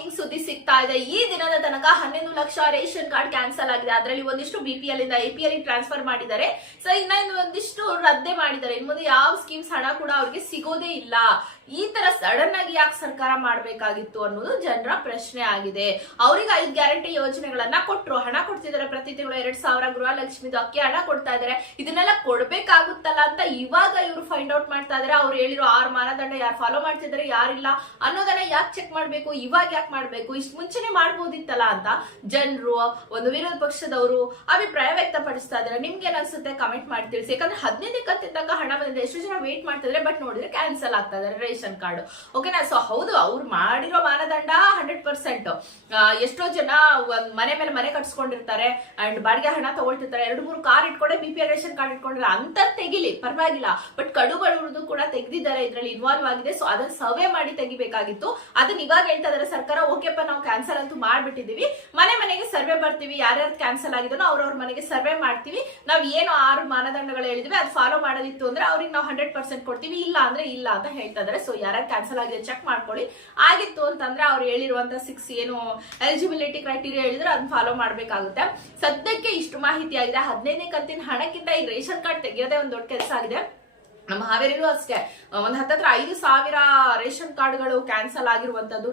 Shocking ಸುದ್ದಿ ಸಿಗ್ತಾ ಇದೆ. ಈ ದಿನದ ತನಕ 11 ಲಕ್ಷ ರೇಷನ್ ಕಾರ್ಡ್ ಕ್ಯಾನ್ಸಲ್ ಆಗಿದೆ. ಅದರಲ್ಲಿ ಒಂದಿಷ್ಟು ಬಿಪಿಎಲ್ ಇಂದ ಎಪಿಎಲ್ ಟ್ರಾನ್ಸ್ಫರ್ ಮಾಡಿದ್ದಾರೆ. ಸೊ ಇನ್ನು ಒಂದಿಷ್ಟು ರದ್ದೆ ಮಾಡಿದ್ದಾರೆ. ಇನ್ನು ಮುಂದೆ ಯಾವ ಸ್ಕೀಮ್ಸ್ ಹಣ ಕೂಡ ಅವ್ರಿಗೆ ಸಿಗೋದೇ ಇಲ್ಲ. ಈ ತರ ಸಡನ್ ಆಗಿ ಯಾಕೆ ಸರ್ಕಾರ ಮಾಡ್ಬೇಕಾಗಿತ್ತು ಅನ್ನೋದು ಜನರ ಪ್ರಶ್ನೆ ಆಗಿದೆ. ಅವ್ರಿಗೆ 5 ಗ್ಯಾರಂಟಿ ಯೋಜನೆಗಳನ್ನ ಕೊಟ್ರು, ಹಣ ಕೊಡ್ತಿದ್ದಾರೆ. ಪ್ರತಿ ತಿಂಗಳು 2,000 ಗೃಹಲಕ್ಷ್ಮಿದು ಅಕ್ಕಿ ಹಣ ಕೊಡ್ತಾ ಇದಾರೆ. ಇದನ್ನೆಲ್ಲ ಕೊಡ್ಬೇಕಾಗುತ್ತಲ್ಲ ಅಂತ ಇವಾಗ ಇವರು ಫೈಂಡ್ ಔಟ್ ಮಾಡ್ತಾ ಇದಾರೆ. ಅವ್ರು ಹೇಳಿರೋ 6 ಮಾನದಂಡ ಯಾರು ಫಾಲೋ ಮಾಡ್ತಿದ್ದಾರೆ, ಯಾರಿಲ್ಲ ಅನ್ನೋದನ್ನ ಯಾಕೆ ಚೆಕ್ ಮಾಡ್ಬೇಕು, ಇವಾಗ ಯಾಕೆ ಮಾಡ್ಬೇಕು, ಇಷ್ಟು ಮುಂಚೆನೆ ಮಾಡ್ಬೋದಿತ್ತಲ್ಲ ಅಂತ ಜನರು, ಒಂದು ವಿರೋಧ ಪಕ್ಷದವರು ಅಭಿಪ್ರಾಯ ವ್ಯಕ್ತಪಡಿಸ್ತಾ ಇದಾರೆ. ನಿಮ್ಗೆ ಏನ್ಸುತ್ತೆ ಕಮೆಂಟ್ ಮಾಡಿ ತಿಳಿಸಿ. ಯಾಕಂದ್ರೆ 15ನೇ ಕಂತಿನ ತನಕ ಹಣ ಬಂದಿದೆ. ಎಷ್ಟು ಜನ ವೇಟ್ ಮಾಡ್ತಿದ್ರೆ, ಬಟ್ ನೋಡಿದ್ರೆ ಕ್ಯಾನ್ಸಲ್ ಆಗ್ತಾ ಇದಾರೆ ರೇಷನ್ ಕಾರ್ಡ್. ಓಕೆನಾ? ಸೊ ಹೌದು, ಅವ್ರು ಮಾಡಿರೋ ಮಾನದಂಡ 100%. ಎಷ್ಟೋ ಜನ ಮನೆ ಮೇಲೆ ಮನೆ ಕಟ್ಸ್ಕೊಂಡಿರ್ತಾರೆ ಅಂಡ್ ಬಾಡಿಗೆ ಹಣ ತಗೊಳ್ತಿರ್ತಾರೆ. 2-3 ಕಾರ್ ಇಟ್ಕೊಂಡೆ ಬಿಪಿಎಲ್ ರೇಷನ್ ಕಾರ್ಡ್ ಇಟ್ಕೊಂಡಿರ್ತಾರೆ. ಅಂತ ತೆಗಿಲಿ, ಪರವಾಗಿಲ್ಲ. ಬಟ್ ಕಡು ಬಡವರದು ಕೂಡ ತೆಗ್ದಿದ್ದಾರೆ, ಇದ್ರಲ್ಲಿ ಇನ್ವಾಲ್ವ್ ಆಗಿದೆ. ಸೊ ಅದನ್ನ ಸರ್ವೆ ಮಾಡಿ ತೆಗಿಬೇಕಾಗಿತ್ತು. ಅದನ್ನ ಇವಾಗ ಹೇಳ್ತಾ ಇದಾರೆ ಸರ್ಕಾರ, ಓಕೆಪ್ಪ ನಾವು ಕ್ಯಾನ್ಸಲ್ ಅಂತೂ ಮಾಡ್ಬಿಟ್ಟಿದೀವಿ, ಮನೆ ಮನೆಗೆ ಸರ್ವೆ ಬರ್ತೀವಿ, ಯಾರ್ಯಾರು ಕ್ಯಾನ್ಸಲ್ ಆಗಿದೋ ಅವ್ರವ್ರ ಮನೆಗೆ ಸರ್ವೆ ಮಾಡ್ತೀವಿ. ನಾವ್ ಏನು 6 ಮಾನದಂಡಗಳು ಹೇಳಿದ್ವಿ ಅದು ಫಾಲೋ ಮಾಡೋದಿತ್ತು ಅಂದ್ರೆ ಅವ್ರಿಗೆ ನಾವು 100% ಕೊಡ್ತೀವಿ, ಇಲ್ಲ ಅಂದ್ರೆ ಇಲ್ಲ ಅಂತ ಹೇಳ್ತಾ ಇದಾರೆ. ಸೊ ಯಾರ್ಯಾರು ಕ್ಯಾನ್ಸಲ್ ಆಗಿದೆ ಚೆಕ್ ಮಾಡ್ಕೊಳ್ಳಿ. ಆಗಿತ್ತು ಅಂತಂದ್ರೆ ಅವ್ರು ಹೇಳಿರುವಂತ 6 ಏನು ಎಲಿಜಿಬಿಲಿಟಿ ಕ್ರೈಟೀರಿಯಾ ಹೇಳಿದ್ರೆ ಅದನ್ನ ಫಾಲೋ ಮಾಡ್ಬೇಕಾಗುತ್ತೆ. ಸದ್ಯಕ್ಕೆ ಇಷ್ಟು ಮಾಹಿತಿ ಆಗಿದೆ. 15ನೇ ಕಂತಿನ ಹಣಕ್ಕಿಂತ ಈ ರೇಷನ್ ಕಾರ್ಡ್ ತೆಗೆಯೋದೇ ಒಂದು ದೊಡ್ಡ ಕೆಲಸ ಆಗಿದೆ. ನಮ್ಮ ಹಾವೇರಿಗೂ ಅಷ್ಟೇ ಒಂದು 5,000 ರೇಷನ್ ಕಾರ್ಡ್ಗಳು ಕ್ಯಾನ್ಸಲ್ ಆಗಿರುವಂತದ್ದು.